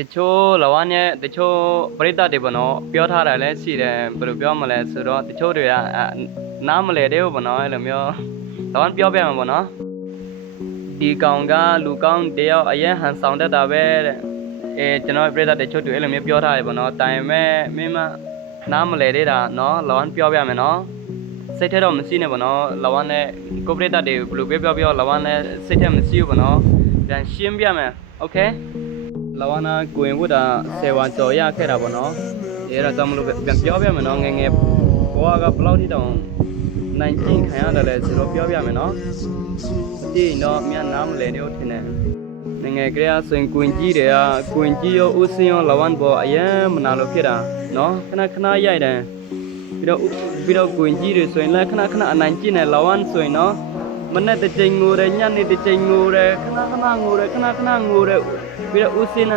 တချို့လောကနဲ့တချို့ပရိသတ်တွေပေါ့နော်ပြောထားတာလည်းရှိတယ်ဘယ်လိုပြောမလဲဆိုတော့တချို့တွေကနားမလဲတဲ့ပေါ့နော်အဲ့လိုမျိုးလောကပြောပြမှာပေါ့နော်ဒီကောင်ကလူကောင်းတယောက်အရင်ဟန်ဆောင်တတ်တာပဲတဲ့ကျွန်တော်ပရိသတ်တချို့တွေအဲ့လိုမျိုးပြောထားတယ်ပေါ့နော်တိုင်မဲ့မင်းမနားမလဲတဲ့တာနော်လောကပြောပြမယ်နော်စိတ်ထဲတော့မရှိနဲ့ပေါ့နော်လောကနဲ့ကိုပရိသတ်တွေဘယ်လိုပြောလောကနဲ့စိတ်ထဲမရှိဘူးပေါ့နော်ပြန်ရှင်းပြမယ်โอเคလောကနာကိုရင်ဝတ်တာ10ဝါကျော်ရခဲ့တာပေါ့နော်ဒီအဲ့ဒါကြောင့်မလို့ပြန်ပြောပြမယ်နော်ငယ်ငယ်ဘဝကဘယ်လောက်ထိတောင်နိုင်ကျင့်ခံရတယ်လဲဆိုတော့ပြောပြမယ်နော်ဒီတော့မြန်နားမလဲနေဦးထင်တယ်ငယ်ကလေးအဆိုရင်ကွင်ကြီးတွေကကွင်ကြီးရောဦးစင်းရောလောကဘောအရင်မနာလို့ဖြစ်တာနော်ခဏရိုက်တယ်ပြီးတော့ကွင်ကြီးတွေဆိုရင်လည်းခဏအနိုင်ကျင့်တယ်လောကဆိုရင်နော်မနဲ့တစ်ချိန်ငိုတယ်ညနေတစ်ချိန်ငိုတယ်ခဏငိုတယ်ပြီးတော့ဦးစင်းက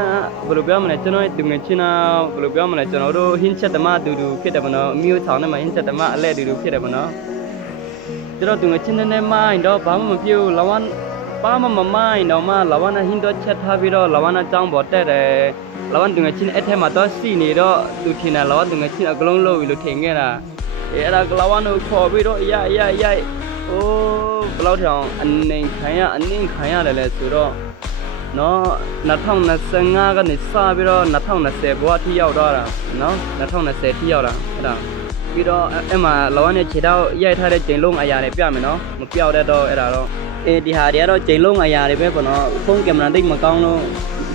ဘယ်လိုပြောမလဲကျွန်တော်တူငယ်ချင်းဘယ်လိုပြောမလဲကျွန်တော်တို့ဟင်းချက်တမတူဖြစ်တယ်ဗောနော်အမျိုးဆောင်ထဲမှာဟင်းချက်တမအလဲတူဖြစ်တယ်ဗောနော်ကျွန်တော်တူငယ်ချင်းနဲ့မိုင်းတော့ဘာမှမဖြစ်ဘူးလောကဘာမှမမိုင်းတော့မှလောကနဲ့ဟင်းတော့ချက်ထားပြီးတော့လောကနဲ့ကြောင်းပေါ်တက်တယ်လောကတူငယ်ချင်းအဲ့ထဲမှာတော့စီနေတော့သူထင်တယ်လောကတူငယ်ချင်းအကလုံးလို့လို့ထင်ခဲ့တာအဲ့ဒါလောကနဲ့ခေါ်ပြီးတော့ရိုက်အိုးဘယ်လောက်တောင်အနှိမ်ခံရတယ်လဲဆိုတော့နော်2025ကနေစပြီးတော့2020ဘဝထိရောက်တော့တာနော်2020ထိရောက်တာအဲ့ဒါပြီးတော့အဲ့မှာလောကနဲ့ခြေထောက်ရိုက်ထားတဲ့ချိန်လုံးအရာတွေပြမယ်နော်မပြောက်တတ်တော့အဲ့ဒါတော့ဒီဟာတွေကတော့ချိန်လုံးအရာတွေပဲပေါ့နော်ဖုန်းကင်မရာတိတ်မကောင်းလို့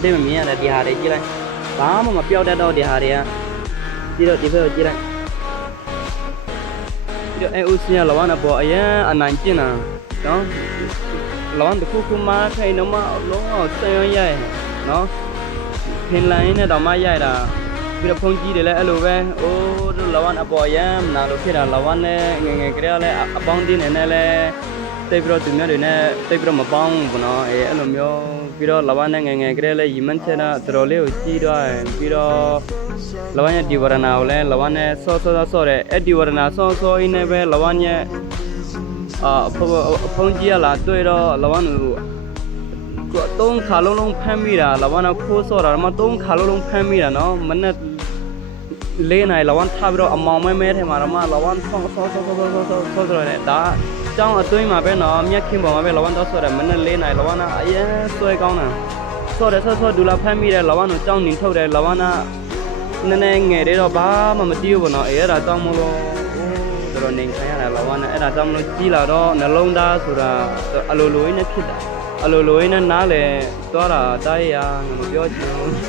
တိတ်မမြင်ရတယ်ဒီဟာတွေကြည့်လိုက်ဘာမှမပြောက်တတ်တော့ဒီဟာတွေကကြည့်တော့ဒီဘက်ကိုကြည့်လိုက်ပြီးတော့ဦးစင်းကလောကနဲ့ပေါ်အရင်အနိုင်ကျင့်တာနော်လောကတခုမှထိုင်တော့မှလုံးအောင်ဆင်းရိုက်နော်ဖင်လိုင်းနဲ့တော့မှရိုက်တာပြီးတော့ဖုန်းကြီးတွေလည်းအဲ့လိုပဲအိုးတို့လောကအပေါ်ရမ်းမနာလို့ဖြစ်တာလောကနဲ့ငယ်ကလေးလည်းအပေါင်းတင်းနေလည်းတိတ်ပြီးတော့သူများတွေနဲ့တိတ်ပြီးတော့မပေါင်းဘူးပေါ့နော်အဲ့လိုမျိုးပြီးတော့လောကနဲ့ငယ်ကလေးလည်းရီမန်းချတာတော်တော်လေးကိုကြီးသွားတယ်ပြီးတော့လောကရဲ့ဒီဝရဏကိုလည်းလောကနဲ့စောတဲ့အဲ့ဒီဝရဏစောရင်းနဲ့ပဲလောကရဲ့ဖုန်းကြီးလာတွေ့တော့လောကနူ3ခါလုံးဖမ်းမိတာလောကနခိုးစောတာမှ3ခါလုံးဖမ်းမိတာနော်မနဲ့လေးနိုင်လောကထားပြီးတော့အမောင်မဲထဲမှာတော့မှလောကဆောတယ်ဒါကျောင်းအတွင်းမှာပဲနော်မြက်ခင်ပေါ်မှာပဲလောကတော့ဆောတယ်မနဲ့လေးနိုင်လောကနာအရင်ဆွဲကောင်းတာဆောတယ်ဆောဒူလာဖမ်းမိတယ်လောကနကျောင်းနေထုတ်တယ်လောကနာနည်းနည်းငယ်တော့ဘာမှမတီးဘူးပေါ့နော်အဲ့ဒါကြောင့်မလို့တော်နေခိုင်းရတာလောကနဲ့အဲ့ဒါကြောင့်မလို့ကြီးလာတော့နှလုံးသားဆိုတာအလိုလိုရင်းနဲ့ဖြစ်တာအလိုလိုရင်းနဲ့နားလေသွားတာတားရမပြောချင်ဘူး